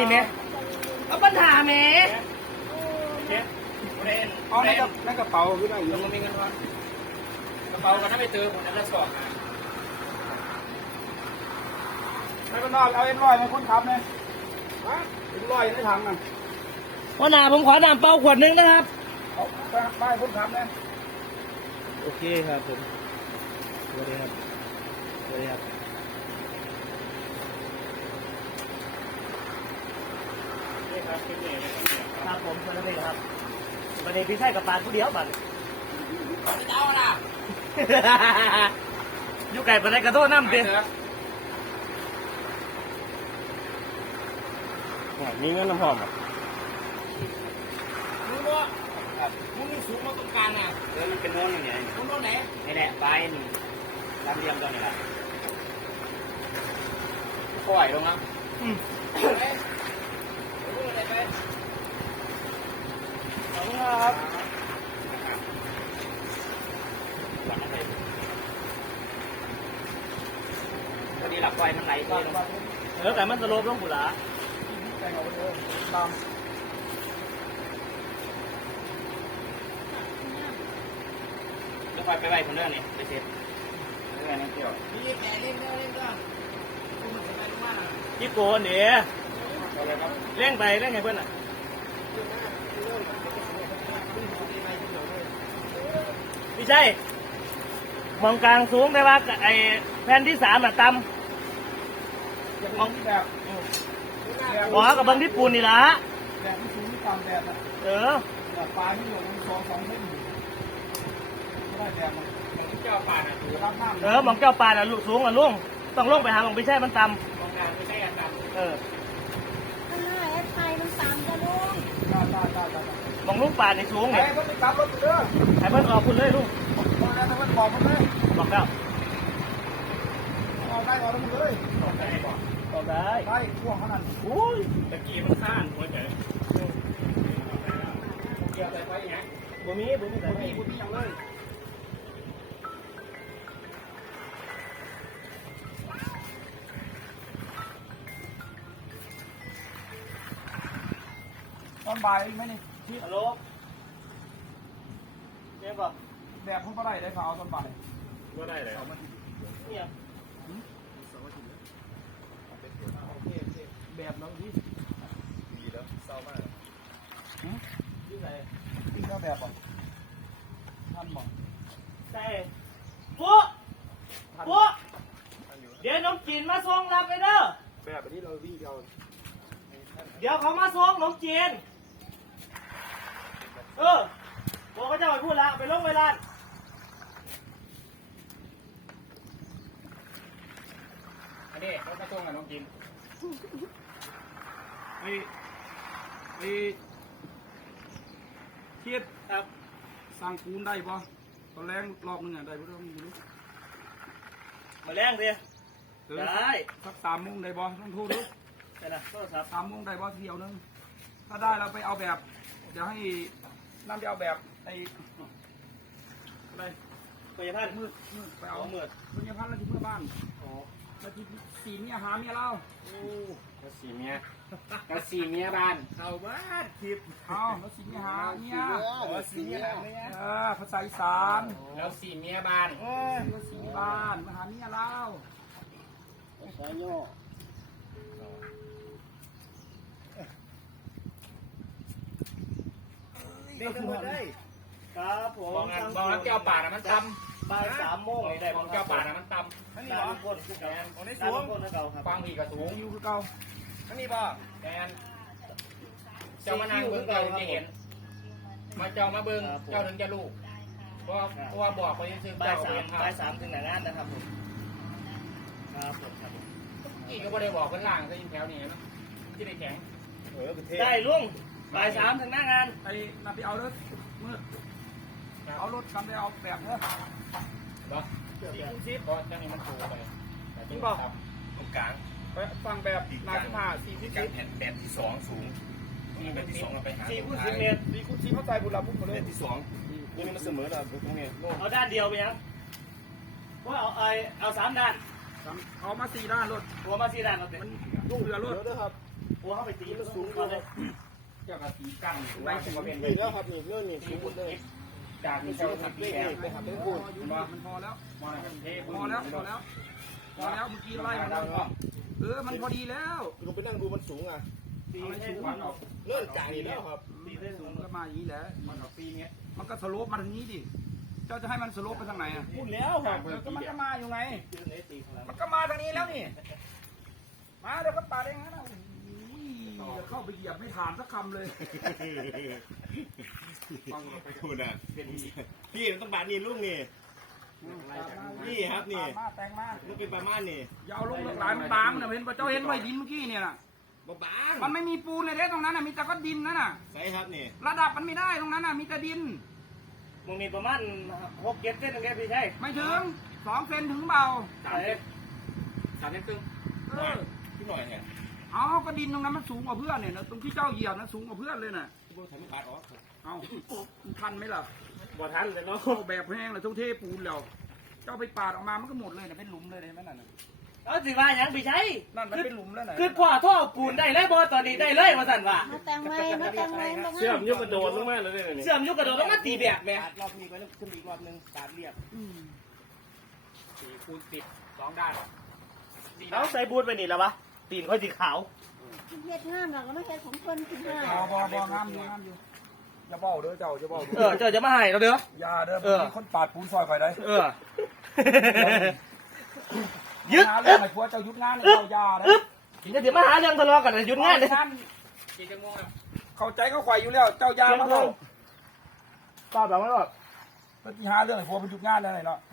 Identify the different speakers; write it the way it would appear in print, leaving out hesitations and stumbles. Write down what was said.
Speaker 1: ไหมเอาปัญหาไหม
Speaker 2: เอาในกระเป๋าขึ้นได้อยู่
Speaker 1: มันมีเงินทอนกระเป๋ากันถ้าไปเจอผมจะสอบ
Speaker 2: ไม่เป็นไรเอาเอ็นร้อยในคนขับเลยเอ็นร้อยในถังนั่น
Speaker 1: ว่าหนาผมขอน้ำเปล่าขวดนึงนะครับ
Speaker 2: เอาไปคนขับเลย
Speaker 1: โอเคครับผมสวัสดีครับสวัสดีครับครับผมสวัสดีครับวันนี้พี่ใช่กับปานผู้เดียวบัดไม่เจ้าล่ะอยู่ไก่ปานไหนกระโดดน้ำเตี้ยมีเงินน้ำหอมอ่ะมึงว่ามึงสูงมาตรงกลางอ่ะมันเป็นโน่นอย่างไงโน่นไหนนี่แหละปลายนี่ลำเลียงตัวนี้แหละปล่อยลงครับขอบคุณครับพอดีหลับไฟมันไหลก็แต่มันสโลปลงบุหรี่
Speaker 2: แต่งเอาไปเลยตาม
Speaker 1: แล้วไฟไปไว้คนเรื่องนี่ไปเสร็จ
Speaker 2: เรื่องนี้เกี่ยว
Speaker 1: พี่แกเล่นก็พี่โกนเนี่ยเล่นไปเล่นไงเพื่อนอ่ะไม่ใช่มองกลางสูงแต่ว่าไอ้แผ่นที่3อ่ะต่ำมอง
Speaker 2: แบบ
Speaker 1: หัวกับบางที่ปูนนี่ละ
Speaker 2: แบบที่สูงที่ต่ำแบบแบบปลายที่อยู่มัน2 เส้นไม่ได้แบบมันเจ้าป่าน่ะถือรับน้ำ
Speaker 1: มองเจ้าปลาอ่ะลูกสูงอ่ะลุงต้องลงไปหามองไม่ใช่มันต่ำมองกลางไม่ใช่ต่ำ
Speaker 3: ข้างหน้าแอดไทยมันตามจะลุง
Speaker 1: มองลุงปลาในสูงเนี่ย
Speaker 2: ไอ้เพิ่นไปกลับรถเด้อ
Speaker 1: ให้เพิ่นออกคุณเลยลุง
Speaker 2: บอกแล้วเพิ่นบอกมันเลย
Speaker 1: บอกแล้ว
Speaker 2: ออกได้ออกแล้วมันเลย
Speaker 1: บอกได้
Speaker 2: ได้ช่วงขนาด
Speaker 1: อุ้ยตะกี้มันข้านหัวใจเกี่ยวใส่ไฟยังไงบ่มีใส่ไฟ
Speaker 2: บุญยังเลยตอนบ่ายไหมนี่
Speaker 1: ฮัลโหลเนี่ยก่อน
Speaker 2: แบบผมก็ได้เขาเอาตอนบ่าย
Speaker 1: ก็ได้เลยเนี่ย
Speaker 2: แบบแล้วดีแล้วเศร้ามากที่ไหนที่เขาแบบบ่ท่านบอก
Speaker 1: ใช่ปุ๊เดี๋ยวน้องจีนมาส่งรับไปเด้อ
Speaker 2: แบบนี้เราวิ่งเดียว
Speaker 1: เดี๋ยวเขามาส่งน้องจีนบอกเขาจะไปพูดละไปลงเวลาอันนี้รถมาส่งกับน้องจีน
Speaker 2: ไอ้เทียบ
Speaker 1: ครับ
Speaker 2: สร้างปูนได้ปะตอนแรงรอบนึงอ่ะได้ปะต้องดู
Speaker 1: มาแรงดิได้
Speaker 2: สัก3 โมงได้ปะต้องโทรดู
Speaker 1: ใช่ละโทรศัพท์
Speaker 2: 3 โมงได้ปะเที่ยวนึงถ้าได้เราไปเอาแบบเดี๋ยวให้น้ำไปเอาแบบไอ้อะไร
Speaker 1: พยาบาล
Speaker 2: มืดไปเอา
Speaker 1: เมื่อ
Speaker 2: พยาพันธ์แล้วที่เมื่อบ้านแล้วที่สีเมียหาเมียเรา
Speaker 1: กระสีเมียบ้านเข้าบ้านทิพย์
Speaker 2: เอาแล้วสีเมียหาเมีย
Speaker 1: สีเมียบ้านเนี่ย
Speaker 2: ภาษาอีสาน
Speaker 1: แล้วสีเมียบ้าน
Speaker 2: แล้วสีบ้านมาหาเมียเราภาษาโย่
Speaker 1: เด็กทั้งหมดเลยครับผม
Speaker 4: บอกน้ำแก้วป่านะมันตำ
Speaker 1: บ่าย3 โมงได้
Speaker 4: บอกแก้วป่านะมันต
Speaker 2: อันนี้
Speaker 1: นี่
Speaker 2: เหรอ
Speaker 1: ลุงพลคือเก่าลุงพลคือเก่าครับ
Speaker 4: ำฟังผีกระสูง
Speaker 2: อยู่คือเก่า
Speaker 4: อันนี้บ่แกนเจ้ามานั่งเบิ้งเจ้าจะเห็น มาเจ้ามาเบิ้งเจ้าถึงจะรู้เพราะว่าบอกไปซื้อ
Speaker 1: บ่า
Speaker 4: เจ้าย
Speaker 1: 3บ่าย 3ถึงหน้างานนะครับผมครับผมครับผม
Speaker 4: กี่ก็ไม่ได้บอกกันล่างซะยิงแถวนี้นะที่ได้แข็ง
Speaker 1: ได้ลุงบ่าย3ถึงหน้างาน
Speaker 2: ไอ้นับไปเอารถมืดเอารถกำไปเอาแบบเนอะ
Speaker 4: บ่4 คูณ 10เพราะเจ้านี่มันสูงไปนี่บอกตรงกลาง
Speaker 2: ไปฟังแบบนายสิบห้า4 คูณ 10
Speaker 4: แบบที่2สูงนี่แบบที่2เราไปหา
Speaker 1: 4 คูณ 10 เมตร
Speaker 2: 4 คูณ 10เข้าใจบุญรับพุ่งมาเลย
Speaker 4: ที่2นี่มันเสมอแล้วตรงนี้โน่น
Speaker 1: เอาด้านเดียวไปยังว่าเอา3 ด้าน
Speaker 2: เอามา4 ด้านรถ
Speaker 1: หัวมา4 ด้านเอาเต็ม
Speaker 2: มันลูกเรือรถ
Speaker 1: กลัวเขาไปตีมันสูงกว่าเลย
Speaker 4: เจ้ากระสีกั้น
Speaker 2: ไป
Speaker 4: ไว้
Speaker 2: ถึ
Speaker 4: ถึ
Speaker 2: ง
Speaker 4: ง
Speaker 2: เป็
Speaker 4: เป็น น
Speaker 2: แล้วครับนี่เรื่องนี้สูงหมดเลย
Speaker 4: จากที่เจ้าทำที่แอบ
Speaker 2: ไปหับได้พูด
Speaker 5: มันพอแล้ว
Speaker 4: เท
Speaker 5: พอแล้วพอแล้วพอแล้วเมื่อกี้ไล่มันแล้วมันพอดีแล้ว
Speaker 2: ลงไปนั่งดูมันสูงอ่ะ
Speaker 1: ตีให้สูงออก
Speaker 2: เลื่อนจ่ายแล้วครับ
Speaker 1: ตีให้สูง
Speaker 5: มันก็มาอย่างนี้แหละ
Speaker 4: มันออกปีนี้
Speaker 5: มันก็สโลปมาทางนี้ดิเจ้าจะให้มันสโลปไปทางไหนอ่ะ
Speaker 2: พูดแล้วครับ
Speaker 5: แล้วก็มันก็มาอยู่ไง
Speaker 1: ยืนให้ตีพลัง
Speaker 5: มันก็มาทางนี้แล้วนี่มาเดี๋ยวก็ปาดเองนะจะเข้าไปเหยียบไม่ถามสักคำเลย
Speaker 2: พูดอ่ะพี่มันต้องบาดนี่ลูกนี่นี่ครับนี่
Speaker 5: มาแต่งมา
Speaker 2: มันเป็นประมาณนี่
Speaker 5: ยาวลงหลายมันบางนะเห็นป่ะเจ้าเห็นไหมดินเมื่อกี้เนี่ยน่ะ
Speaker 2: บาง
Speaker 5: มันไม่มีปูนเลยเด้ตรงนั้นน่ะมีแต่ก้อนดินนั่นน่ะ
Speaker 2: ใช่ครับนี่
Speaker 5: ระดับมันไม่ได้ตรงนั้นน่ะมีแต่ดิน
Speaker 1: มึงมีประมาณ6-7 เส้นตรงนี้พี่ใช่
Speaker 5: ไม่ถึง2 เซนถึงเบา
Speaker 4: 3 เส้นครึ่ง
Speaker 2: พี่หน่อยเนี่ย
Speaker 5: เอาก็ดินตรงนั้นมันสูงกว่าเพื่อนเนี่ยนะตรงที่เจ้าเหยียบนะสูงกว่าเพื่อนเลยน่ะ
Speaker 2: พี่บอกทำให้บาดออก
Speaker 5: เอามันทันไหมล่ะ
Speaker 1: บ่ทันแต่เนาะ
Speaker 5: เอาแบบแห้งเลยทุ่งเทปูนแล้วเจ้าไปปาดออกมามันก็หมดเลยนะเป็นหลุมเลยเห็นไหมนั่นน่ะ
Speaker 1: เอาสิว่าหยังพี่ใช่
Speaker 5: นั่นมันเป็นหลุมแล้วนะ
Speaker 1: คือพ่อท่อปูนได้เลยบ่ตอนนี้ได้เลยว่าสั่นว่า
Speaker 3: มาแต่งไว้มาแต่งไว้ตรงนั้น
Speaker 1: เชื่อมยุกกระโดดลงมาเลยเชื่อมยุกกระโดดลงมาตีแบบแม่
Speaker 2: รอบนี้ไปแล้วขึ้นอีกรอบนึงบาดเรียบ
Speaker 4: 4 คูณ 10 2 ด้าน
Speaker 1: เอาใส่บูทไปนี่แล้ววะตีนค่อยสีขาว
Speaker 3: เฮ็ดงามหรอกก็ไม่ใช่ของคนที่ห้า
Speaker 5: บองามอยู่งามอยู่อย่าเบ้าเด้อเจ้าอย่าเบ้า
Speaker 1: เจ้าจะมาให้เราเด้อ
Speaker 5: อย่าเด้อมีคนปาดปูนซอยไปได้
Speaker 1: ยึด
Speaker 5: เรื่องไหนผัวเจ้ายุดงานเจ้าอย่าเด้อ
Speaker 1: จะถึงมาหาเรื่องทะเลาะกันหยุดงานเลย
Speaker 4: กี่ชั่วโมงครับ
Speaker 5: เข้าใจก็ข่อยอยู่แล้วเจ้าอย่ามาเถอะ
Speaker 1: ตอบแบบว่า
Speaker 5: ปฏิหาเรื่องไหนผัวเป็นยุดงานแล้วไหนเนาะ